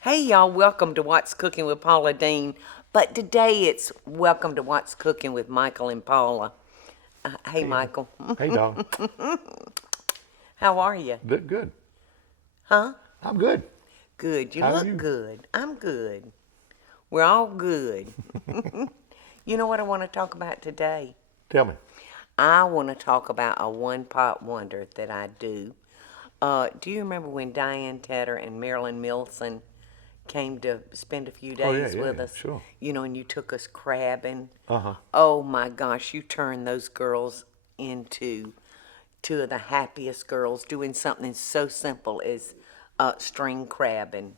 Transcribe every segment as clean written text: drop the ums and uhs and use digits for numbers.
Hey y'all, welcome to What's Cooking with Paula Deen. But today it's welcome to What's Cooking with Michael and Paula. Hey Hey, Michael, hey, dog. how are you? Good. Huh? I'm good. Good. You How are look you? good. I'm good. We're all good. You know what I want to talk about today? Tell me. I want to talk about a one-pot wonder that I do. Do you remember when Diane Tedder and Marilyn Milson came to spend a few Oh, yeah, days yeah, with yeah, us? sure. You know, and you took us crabbing. Uh-huh. Oh my gosh, you turned those girls into two of the happiest girls doing something so simple as string crabbing.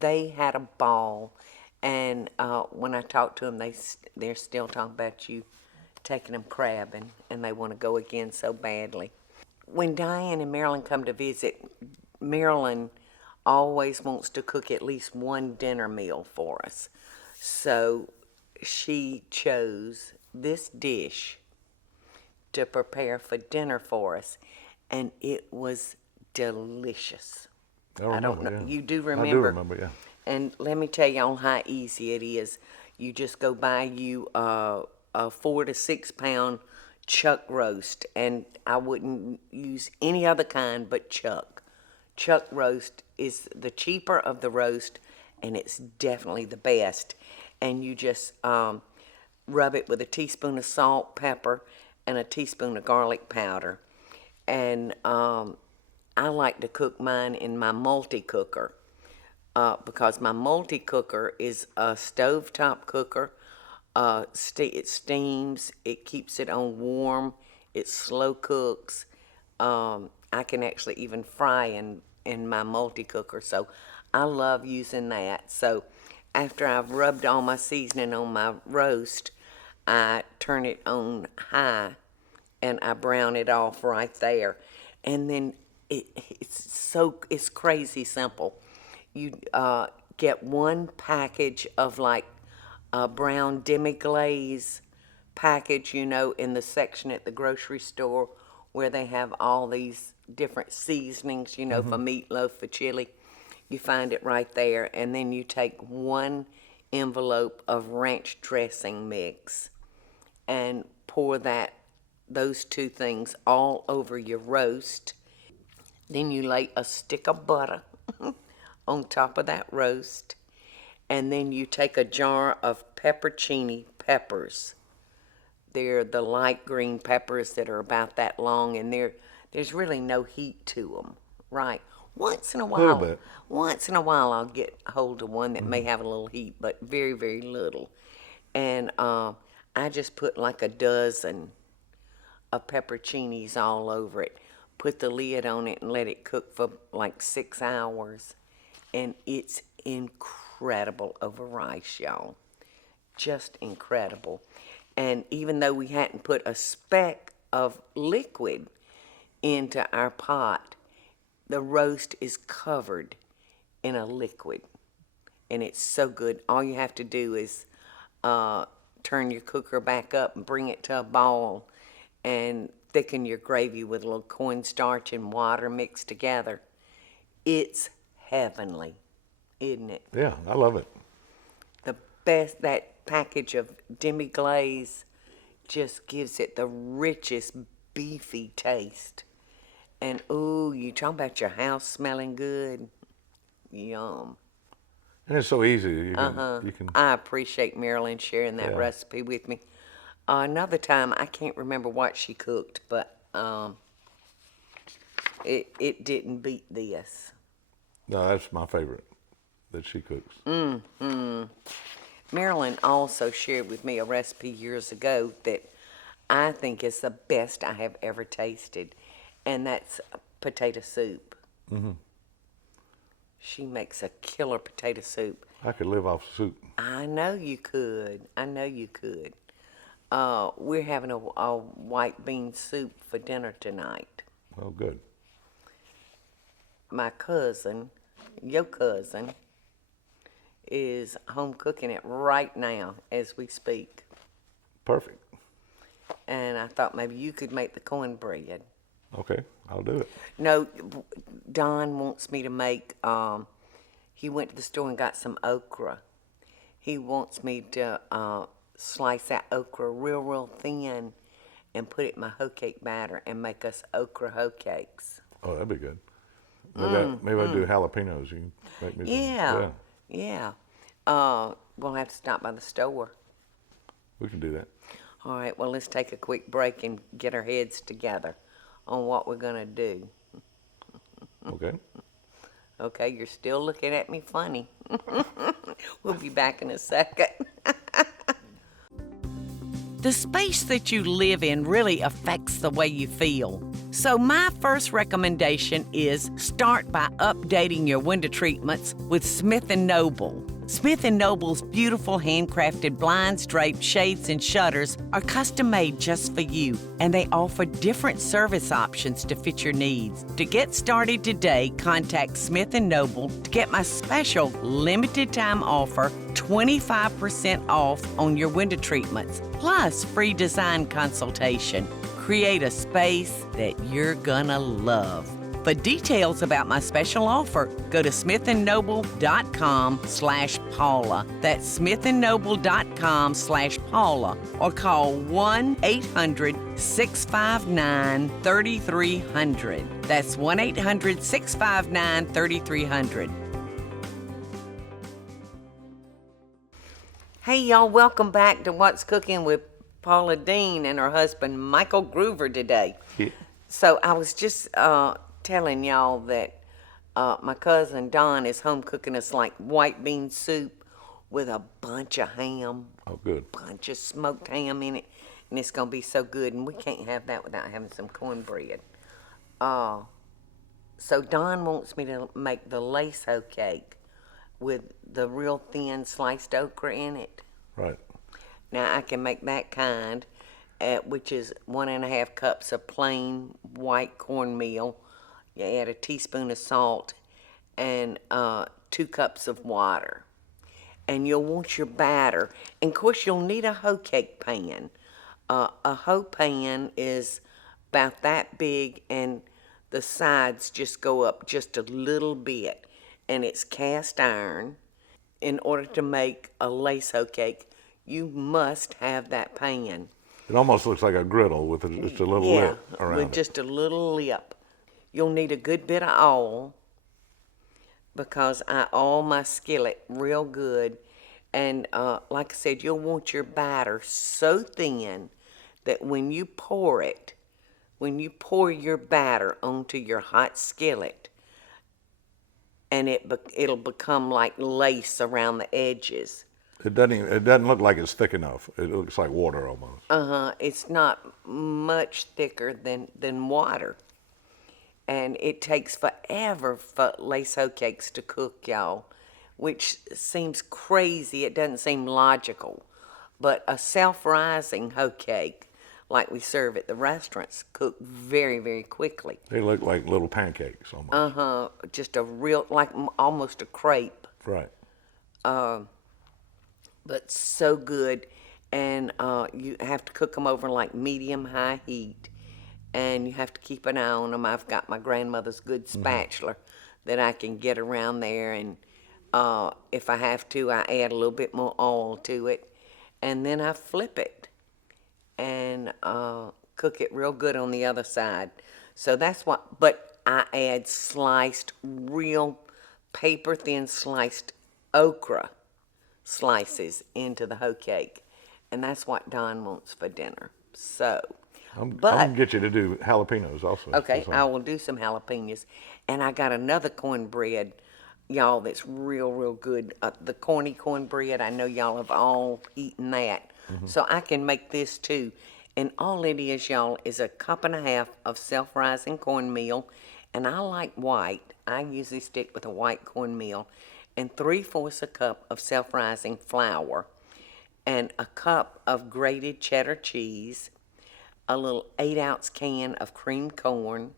They had a ball, and when I talked to them, they're still talking about you taking them crabbing, and they want to go again so badly. When Diane and Marilyn come to visit, Marilyn always wants to cook at least one dinner meal for us. So she chose this dish to prepare for dinner for us, and it was delicious. I I don't remember, know. yeah. You do I do remember? remember, yeah. And let me tell y'all how easy it is. You just go buy you a 4 to 6 pound chuck roast, and I wouldn't use any other kind but chuck. Chuck roast is the cheaper of the roast, and it's definitely the best. And you just rub it with a teaspoon of salt, pepper, and a teaspoon of garlic powder. And I like to cook mine in my multi-cooker because my multi-cooker is a stovetop cooker. It steams, it keeps it on warm, it slow cooks. I can actually even fry in my multi-cooker, so I love using that. So after I've rubbed all my seasoning on my roast, I turn it on high and I brown it off right there. And then it's crazy simple. You get one package of like a brown demi glaze package, you know, in the section at the grocery store where they have all these different seasonings, you know, for meatloaf, for chili. You find it right there. And then you take one envelope of ranch dressing mix and pour those two things all over your roast. Then you lay a stick of butter on top of that roast. And then you take a jar of pepperoncini peppers. They're the light green peppers that are about that long, and there's really no heat to them, right? Once in a A little while, bit. once in a while, I'll get hold of one that may have a little heat, but very, very little. And I just put like a dozen of pepperoncinis all over it. Put the lid on it and let it cook for like 6 hours. And it's incredible over rice, y'all. Just incredible. And even though we hadn't put a speck of liquid into our pot, the roast is covered in a liquid. And it's so good. All you have to do is turn your cooker back up and bring it to a boil and thicken your gravy with a little cornstarch and water mixed together. It's heavenly, isn't it? Yeah, I love it. The best, that package of demi glaze just gives it the richest beefy taste. And ooh, you talking about your house smelling good? Yum. And it's so easy. You can. I appreciate Marilyn sharing that Yeah. recipe with me. Another time, I can't remember what she cooked, but it didn't beat this. No, that's my favorite that she cooks. Marilyn also shared with me a recipe years ago that I think is the best I have ever tasted, and that's potato soup. She makes a killer potato soup. I could live off soup. I know you could. I know you could. We're having a white bean soup for dinner tonight. Oh, good. My cousin, your cousin, is home cooking it right now as we speak. Perfect. And I thought maybe you could make the cornbread. Okay. I'll do it. No, Don wants me to make, he went to the store and got some okra. He wants me to slice that okra real thin and put it in my hoe cake batter and make us okra hoe cakes. Oh, that'd be good. Maybe I'd do jalapenos. You can make me some. Yeah. We'll have to stop by the store. We can do that. All right, well, let's take a quick break and get our heads together on what we're going to do. Okay. Okay, you're still looking at me funny. We'll be back in a second. The space that you live in really affects the way you feel. So my first recommendation is start by updating your window treatments with Smith & Noble. Smith & Noble's beautiful handcrafted blinds, drapes, shades, and shutters are custom made just for you, and they offer different service options to fit your needs. To get started today, contact Smith & Noble to get my special limited time offer, 25% off on your window treatments, plus free design consultation. Create a space that you're gonna love. For details about my special offer, go to smithandnoble.com/Paula. That's smithandnoble.com/Paula, or call 1-800-659-3300. That's 1-800-659-3300. Hey y'all, welcome back to What's Cooking with Paula Deen and her husband Michael Groover today. Yeah. So I was just telling y'all that my cousin Don is home cooking us like white bean soup with a bunch of ham. Oh, good. Bunch of smoked ham in it, and it's gonna be so good. And we can't have that without having some cornbread. So Don wants me to make the lace hoe cake with the real thin sliced okra in it. Right. Now I can make that kind, which is 1.5 cups of plain white cornmeal. You add a teaspoon of salt and 2 cups of water. And you'll want your batter. And of course you'll need a hoe cake pan. A hoe pan is about that big and the sides just go up just a little bit. And it's cast iron. In order to make a lace hoe cake, you must have that pan. It almost looks like a griddle with just a little lip around with it. just a little lip. You'll need a good bit of oil because I oil my skillet real good. And like I said, you'll want your batter so thin that when you pour your batter onto your hot skillet, and it'll become like lace around the edges. It doesn't look like it's thick enough. It looks like water almost. It's not much thicker than water. And it takes forever for lace hoe cakes to cook, y'all, which seems crazy. It doesn't seem logical. But a self-rising hoe cake, like we serve at the restaurants, cook very, very quickly. They look like little pancakes almost. Just a real, like almost a crepe. Right. But so good. And you have to cook them over like medium-high heat. And you have to keep an eye on them. I've got my grandmother's good spatula that I can get around there. And if I have to, I add a little bit more oil to it. And then I flip it and cook it real good on the other side. So that's what, but I add real paper-thin sliced okra slices into the hoe cake. And that's what Don wants for dinner. So, I'm going to get you to do jalapenos also. okay, I will do some jalapenos. And I got another cornbread, y'all, that's real good. The corny cornbread, I know y'all have all eaten that. So I can make this too. And all it is, y'all, is 1.5 cups of self-rising cornmeal. And I like white. I usually stick with a white cornmeal. And 3/4 cup of self-rising flour. And 1 cup of grated cheddar cheese. A little 8-ounce can of creamed corn.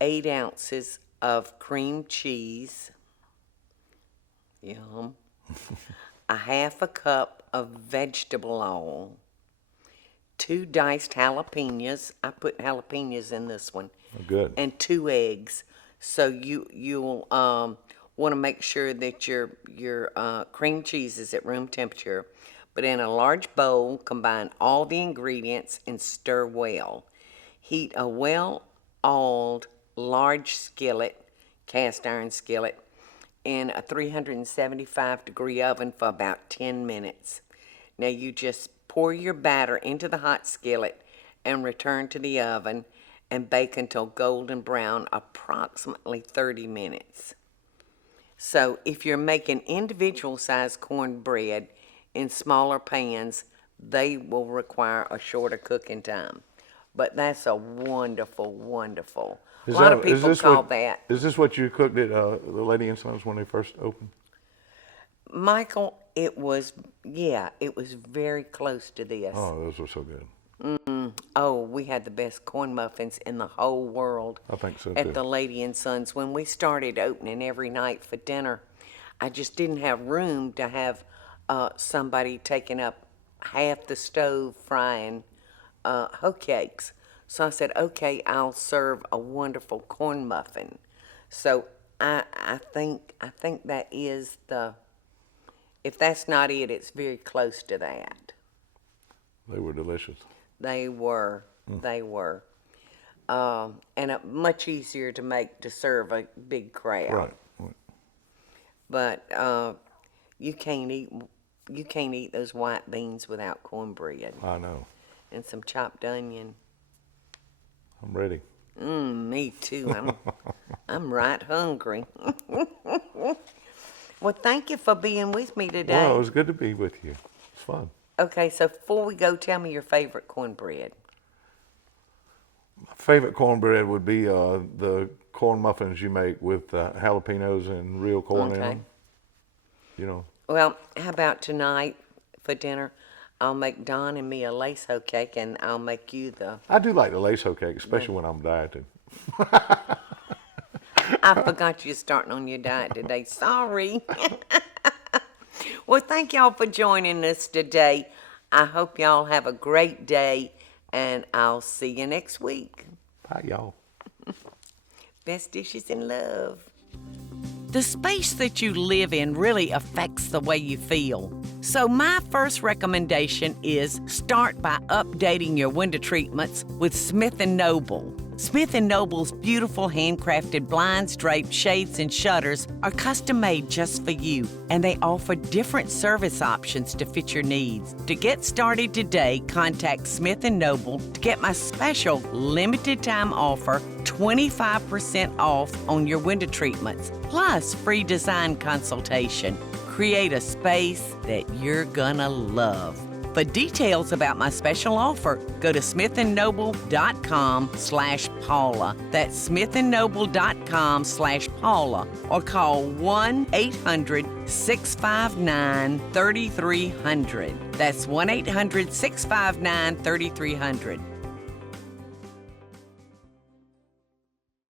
8 ounces of cream cheese. Yum. 1/2 cup of vegetable oil. 2 diced jalapenos. I put jalapenos in this one. Oh, good. And 2 eggs. So you'll want to make sure that your cream cheese is at room temperature. But in a large bowl, combine all the ingredients and stir well. Heat a well-oiled large skillet, cast iron skillet, in a 375-degree oven for about 10 minutes. Now you just pour your batter into the hot skillet and return to the oven and bake until golden brown, approximately 30 minutes. So if you're making individual sized cornbread in smaller pans, they will require a shorter cooking time. But that's a wonderful, wonderful. A lot of people call that. Is this what you cooked at the Lady and Sons when they first opened? Michael, it was very close to this. Oh, those were so good. Oh, we had the best corn muffins in the whole world. I think so, At too. the Lady and Sons. When we started opening every night for dinner, I just didn't have room to have somebody taking up half the stove frying hoe cakes. So I said, okay, I'll serve a wonderful corn muffin. So I think that is if that's not it, it's very close to that. They were delicious. They were. And much easier to make to serve a big crowd. Right. But you can't eat those white beans without cornbread I know. and some chopped onion. I'm ready. Me too. I'm right hungry. Well, thank you for being with me today. Well, it was good to be with you. It's fun. Okay, so before we go, tell me your favorite cornbread. My favorite cornbread would be the corn muffins you make with jalapenos and real corn in Okay. them. You know. Well, how about tonight for dinner? I'll make Don and me a lace hoe cake, and I'll make you the... I do like the lace hoe cake, especially when I'm dieting. I forgot you're starting on your diet today. Sorry. Well, thank y'all for joining us today. I hope y'all have a great day, and I'll see you next week. Bye, y'all. Best dishes in love. The space that you live in really affects the way you feel. So my first recommendation is start by updating your window treatments with Smith & Noble. Smith & Noble's beautiful handcrafted blinds, drapes, shades, and shutters are custom made just for you, and they offer different service options to fit your needs. To get started today, contact Smith & Noble to get my special limited time offer, 25% off on your window treatments, plus free design consultation. Create a space that you're gonna love. For details about my special offer, go to smithandnoble.com/Paula. That's smithandnoble.com/Paula, or call 1-800-659-3300. That's 1-800-659-3300.